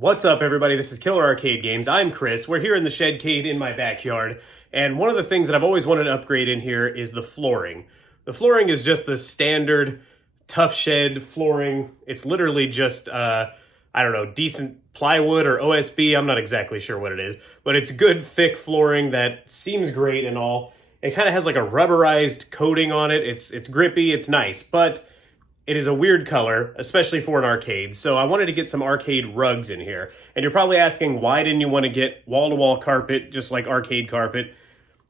What's up, everybody? This is Killer Arcade Games. I'm Chris. We're here in the Shedcade in my backyard, and one of the things that I've always wanted to upgrade in here is the flooring. The flooring is just the standard tough shed flooring. It's literally just, I don't know, decent plywood or OSB. I'm not exactly sure what it is, but it's good, thick flooring that seems great and all. It kind of has like a rubberized coating on it. It's grippy, it's nice, but it is a weird color, especially for an arcade, so I wanted to get some arcade rugs in here. And you're probably asking, why didn't you want to get wall-to-wall carpet, just like arcade carpet?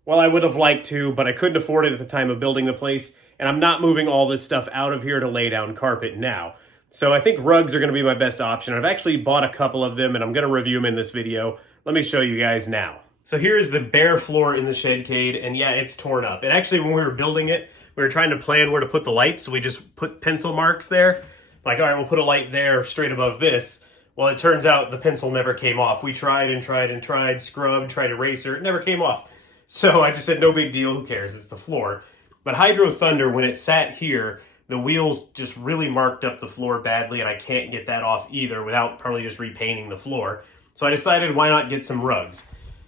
Well, I would have liked to, but I couldn't afford it at the time of building the place, and I'm not moving all this stuff out of here to lay down carpet now. So I think rugs are going to be my best option. I've actually bought a couple of them, and I'm going to review them in this video. Let me show you guys now. So here's the bare floor in the Shedcade, and yeah, it's torn up. And actually, when we were building it, we were trying to plan where to put the lights, so we just put pencil marks there. Like, all right, we'll put a light there straight above this. Well, it turns out the pencil never came off. We tried and tried and tried, scrubbed, tried eraser, it never came off. So I just said, no big deal, who cares, it's the floor. But Hydro Thunder, when it sat here, the wheels just really marked up the floor badly, and I can't get that off either without probably just repainting the floor. So I decided, why not get some rugs?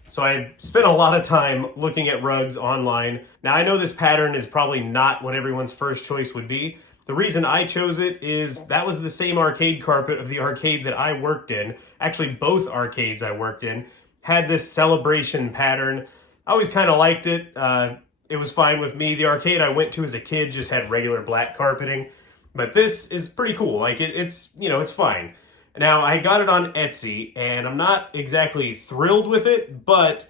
So I spent a lot of time looking at rugs online. Now, I know this pattern is probably not what everyone's first choice would be. The reason I chose it is that was the same arcade carpet of the arcade that I worked in. Actually, both arcades I worked in had this celebration pattern. I always kind of liked it. It was fine with me. The arcade I went to as a kid just had regular black carpeting. But this is pretty cool. Like, it's fine. Now, I got it on Etsy, and I'm not exactly thrilled with it, but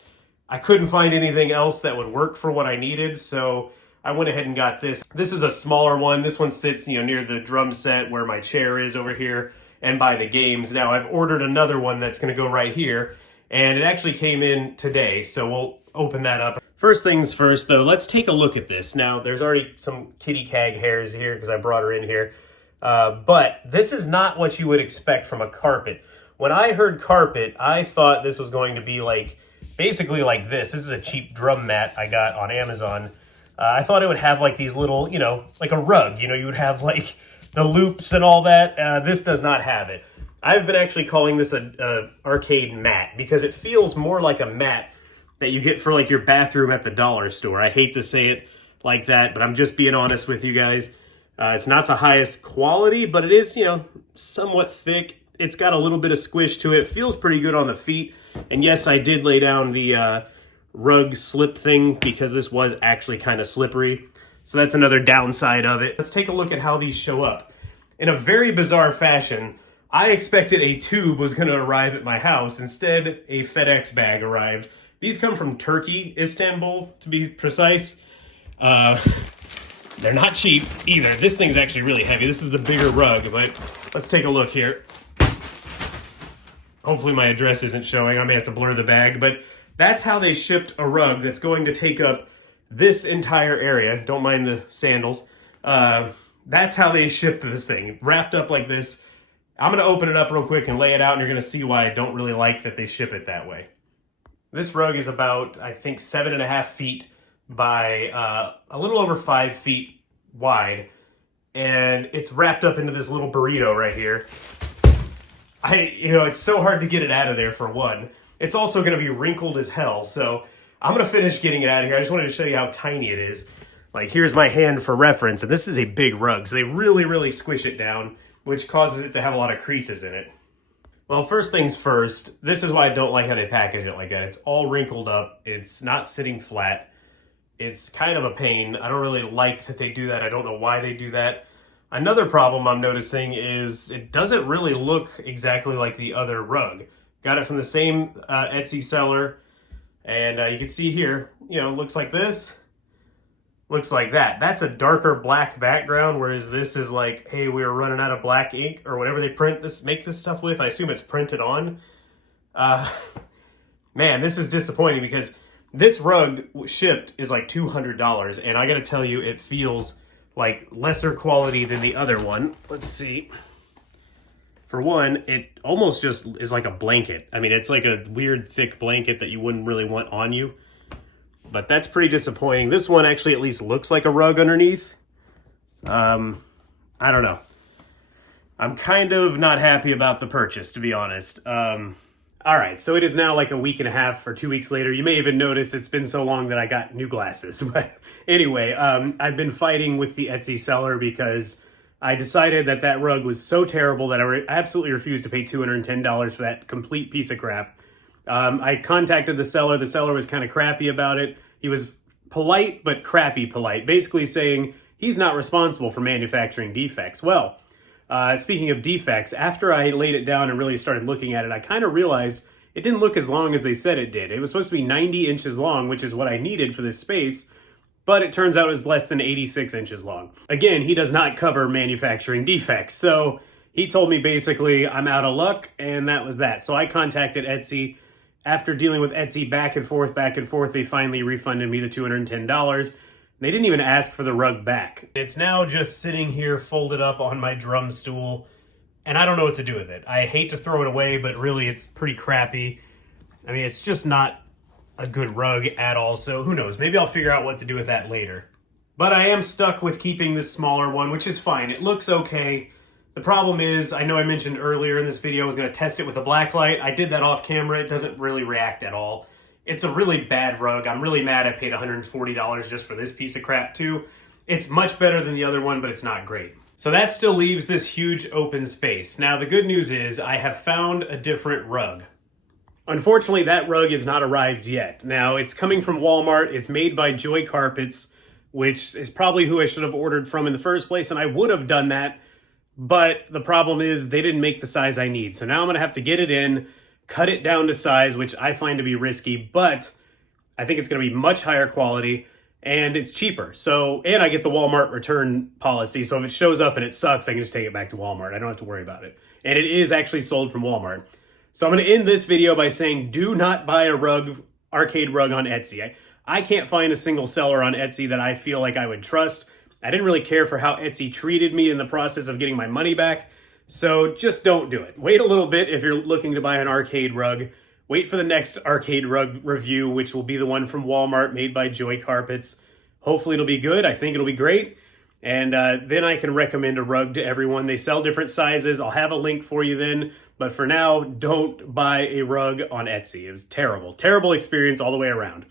I couldn't find anything else that would work for what I needed, so I went ahead and got this. This is a smaller one. This one sits, near the drum set where my chair is over here and by the games. Now, I've ordered another one that's going to go right here, and it actually came in today, so we'll open that up. First things first, though, let's take a look at this. Now, there's already some kitty cag hairs here because I brought her in here. But this is not what you would expect from a carpet. When I heard carpet, I thought this was going to be like, basically like this. This is a cheap drum mat I got on Amazon. I thought it would have like these little, like a rug, you would have like the loops and all that. This does not have it. I've been actually calling this a arcade mat because it feels more like a mat that you get for like your bathroom at the dollar store. I hate to say it like that, but I'm just being honest with you guys. It's not the highest quality, but it is, somewhat thick. It's got a little bit of squish to it. It feels pretty good on the feet. And yes, I did lay down the rug slip thing because this was actually kind of slippery. So that's another downside of it. Let's take a look at how these show up. In a very bizarre fashion, I expected a tube was going to arrive at my house. Instead, a FedEx bag arrived. These come from Turkey, Istanbul, to be precise. They're not cheap either. This thing's actually really heavy. This is the bigger rug, but let's take a look here. Hopefully my address isn't showing. I may have to blur the bag, but that's how they shipped a rug that's going to take up this entire area. Don't mind the sandals. That's how they shipped this thing, wrapped up like this. I'm going to open it up real quick and lay it out, and you're going to see why I don't really like that they ship it that way. This rug is about, I think, 7.5 feet by a little over 5 feet wide, and it's wrapped up into this little burrito right here. It's so hard to get it out of there, for one. It's also going to be wrinkled as hell, so I'm going to finish getting it out of here. I just wanted to show you how tiny it is. Like, here's my hand for reference, and this is a big rug, so they really, really squish it down, which causes it to have a lot of creases in it. Well, first things first, this is why I don't like how they package it like that. It's all wrinkled up. It's not sitting flat. It's kind of a pain. I don't really like that they do that. I don't know why they do that. Another problem I'm noticing is it doesn't really look exactly like the other rug. Got it from the same Etsy seller, and you can see here, it looks like this, looks like that. That's a darker black background, whereas this is like, hey, we were running out of black ink, or whatever they make this stuff with. I assume it's printed on. Man, this is disappointing because this rug shipped is like $200, and I gotta tell you, it feels like lesser quality than the other one. Let's see. For one, it almost just is like a blanket. I mean, it's like a weird thick blanket that you wouldn't really want on you. But that's pretty disappointing. This one actually at least looks like a rug underneath. I don't know. I'm kind of not happy about the purchase, to be honest. All right, so it is now like a week and a half or 2 weeks later. You may even notice it's been so long that I got new glasses. But anyway, I've been fighting with the Etsy seller because I decided that that rug was so terrible that I absolutely refused to pay $210 for that complete piece of crap. I contacted the seller. The seller was kind of crappy about it. He was polite, but crappy polite, basically saying he's not responsible for manufacturing defects. Well, speaking of defects, after I laid it down and really started looking at it, I kind of realized it didn't look as long as they said it did. It was supposed to be 90 inches long, which is what I needed for this space, but it turns out it was less than 86 inches long. Again, he does not cover manufacturing defects, so he told me basically I'm out of luck, and that was that. So I contacted Etsy. After dealing with Etsy back and forth, they finally refunded me the $210. They didn't even ask for the rug back. It's now just sitting here folded up on my drum stool, and I don't know what to do with it. I hate to throw it away, but really it's pretty crappy. I mean, it's just not a good rug at all, so who knows? Maybe I'll figure out what to do with that later. But I am stuck with keeping this smaller one, which is fine. It looks okay. The problem is, I know I mentioned earlier in this video I was going to test it with a black light. I did that off camera. It doesn't really react at all. It's a really bad rug. I'm really mad I paid $140 just for this piece of crap too. It's much better than the other one, but it's not great. So that still leaves this huge open space. Now the good news is I have found a different rug. Unfortunately, that rug has not arrived yet. Now it's coming from Walmart. It's made by Joy Carpets, which is probably who I should have ordered from in the first place, and I would have done that, but the problem is they didn't make the size I need. So now I'm going to have to get it in, cut it down to size, which I find to be risky, but I think it's going to be much higher quality and it's cheaper. So, and I get the Walmart return policy. So if it shows up and it sucks, I can just take it back to Walmart. I don't have to worry about it. And it is actually sold from Walmart. So I'm going to end this video by saying, do not buy a rug, arcade rug on Etsy. I can't find a single seller on Etsy that I feel like I would trust. I didn't really care for how Etsy treated me in the process of getting my money back. So just don't do it. Wait a little bit if you're looking to buy an arcade rug. Wait for the next arcade rug review, which will be the one from Walmart made by Joy Carpets. Hopefully it'll be good. I think it'll be great. And then I can recommend a rug to everyone. They sell different sizes. I'll have a link for you then. But for now, don't buy a rug on Etsy. It was terrible. Terrible experience all the way around.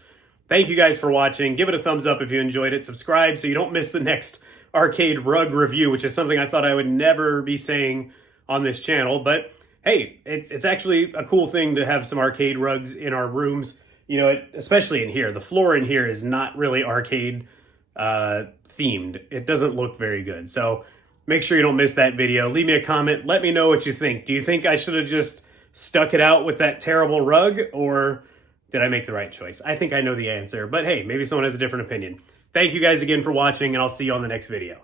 Thank you guys for watching. Give it a thumbs up if you enjoyed it. Subscribe so you don't miss the next arcade rug review, which is something I thought I would never be saying on this channel. But hey, it's actually a cool thing to have some arcade rugs in our rooms. You know, especially in here. The floor in here is not really arcade themed. It doesn't look very good. So make sure you don't miss that video. Leave me a comment. Let me know what you think. Do you think I should have just stuck it out with that terrible rug, or did I make the right choice? I think I know the answer, but hey, maybe someone has a different opinion. Thank you guys again for watching, and I'll see you on the next video.